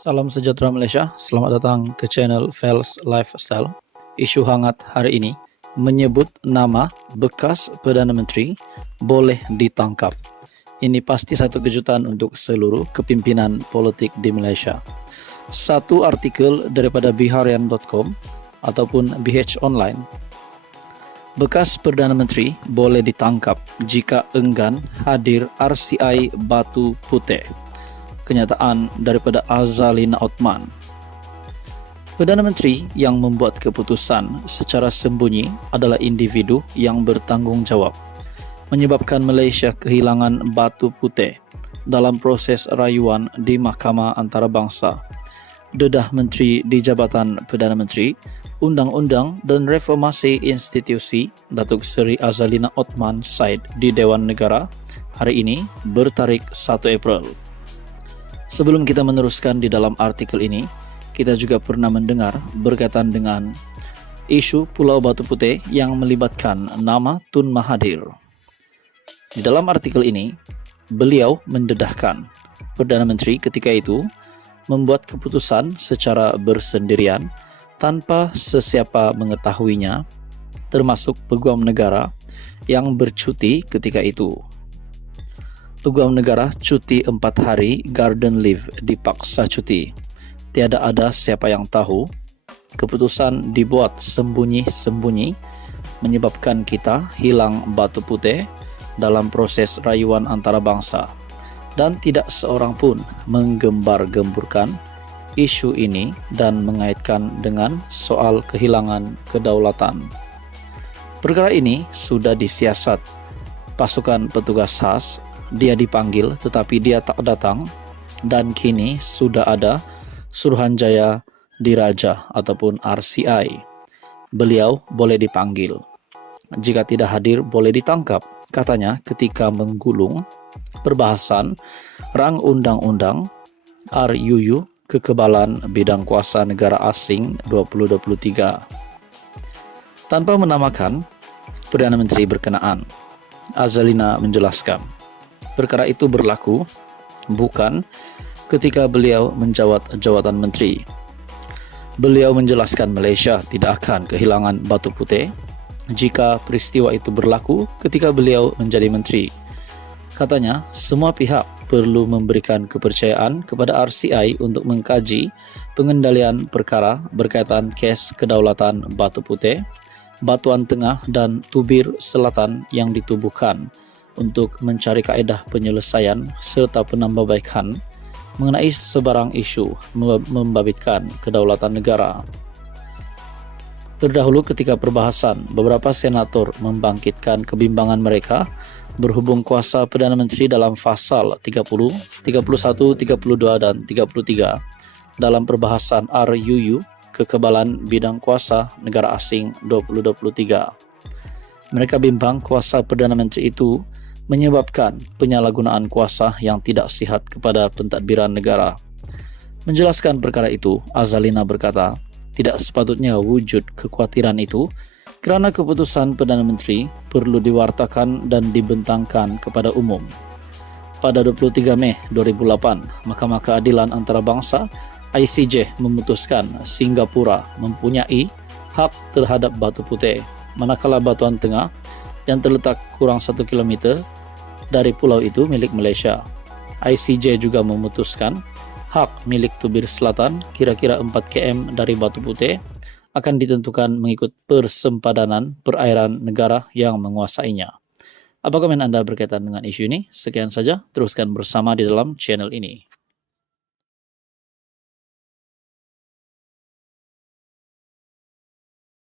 Salam sejahtera Malaysia, selamat datang ke channel Fels Lifestyle. Isu hangat hari ini menyebut nama bekas Perdana Menteri boleh ditangkap. Ini pasti satu kejutan untuk seluruh kepimpinan politik di Malaysia. Satu artikel daripada biharian.com ataupun BH Online. Bekas Perdana Menteri boleh ditangkap jika enggan hadir RCI Batu Putih. Kenyataan daripada Azalina Othman. Perdana Menteri yang membuat keputusan secara sembunyi adalah individu yang bertanggungjawab, menyebabkan Malaysia kehilangan batu putih dalam proses rayuan di Mahkamah Antarabangsa. Dedah Menteri di Jabatan Perdana Menteri, Undang-Undang dan Reformasi Institusi Datuk Seri Azalina Othman Said di Dewan Negara hari ini bertarikh 1 April. Sebelum kita meneruskan di dalam artikel ini, kita juga pernah mendengar berkaitan dengan isu Pulau Batu Putih yang melibatkan nama Tun Mahathir. Di dalam artikel ini, beliau mendedahkan Perdana Menteri ketika itu membuat keputusan secara bersendirian tanpa sesiapa mengetahuinya, termasuk peguam negara yang bercuti ketika itu. Peguam negara cuti 4 hari garden leave dipaksa cuti. Tiada ada siapa yang tahu. Keputusan dibuat sembunyi-sembunyi menyebabkan kita hilang batu putih dalam proses rayuan antarabangsa. Dan tidak seorang pun menggembar-gemburkan isu ini dan mengaitkan dengan soal kehilangan kedaulatan. Perkara ini sudah disiasat. Pasukan petugas khas dia dipanggil tetapi dia tak datang, dan kini sudah ada Suruhanjaya Diraja ataupun RCI. Beliau boleh dipanggil. Jika tidak hadir boleh ditangkap, katanya ketika menggulung perbahasan Rang Undang-Undang RUU Kekebalan Bidang Kuasa Negara Asing 2023. Tanpa menamakan Perdana Menteri berkenaan, Azalina menjelaskan, perkara itu berlaku bukan ketika beliau menjawat jawatan menteri. Beliau menjelaskan Malaysia tidak akan kehilangan batu putih jika peristiwa itu berlaku ketika beliau menjadi menteri. Katanya, semua pihak perlu memberikan kepercayaan kepada RCI untuk mengkaji pengendalian perkara berkaitan kes kedaulatan Batu Putih, Batuan Tengah dan Tubir Selatan yang ditubuhkan untuk mencari kaedah penyelesaian serta penambahbaikan mengenai sebarang isu membabitkan kedaulatan negara. Terdahulu ketika perbahasan, beberapa senator membangkitkan kebimbangan mereka berhubung kuasa Perdana Menteri dalam pasal 30, 31, 32 dan 33 dalam perbahasan RUU Kekebalan Bidang Kuasa Negara Asing 2023. Mereka bimbang kuasa Perdana Menteri itu menyebabkan penyalahgunaan kuasa yang tidak sihat kepada pentadbiran negara. Menjelaskan perkara itu, Azalina berkata, tidak sepatutnya wujud kekhawatiran itu kerana keputusan Perdana Menteri perlu diwartakan dan dibentangkan kepada umum. Pada 23 Mei 2008, Mahkamah Keadilan Antarabangsa ICJ memutuskan Singapura mempunyai hak terhadap Batu Putih, manakala Batuan Tengah yang terletak kurang 1 km dari pulau itu milik Malaysia. ICJ juga memutuskan hak milik Tubir Selatan kira-kira 4 km dari Batu Putih akan ditentukan mengikut persempadanan perairan negara yang menguasainya. Apa komen Anda berkaitan dengan isu ini? Sekian saja, teruskan bersama di dalam channel ini.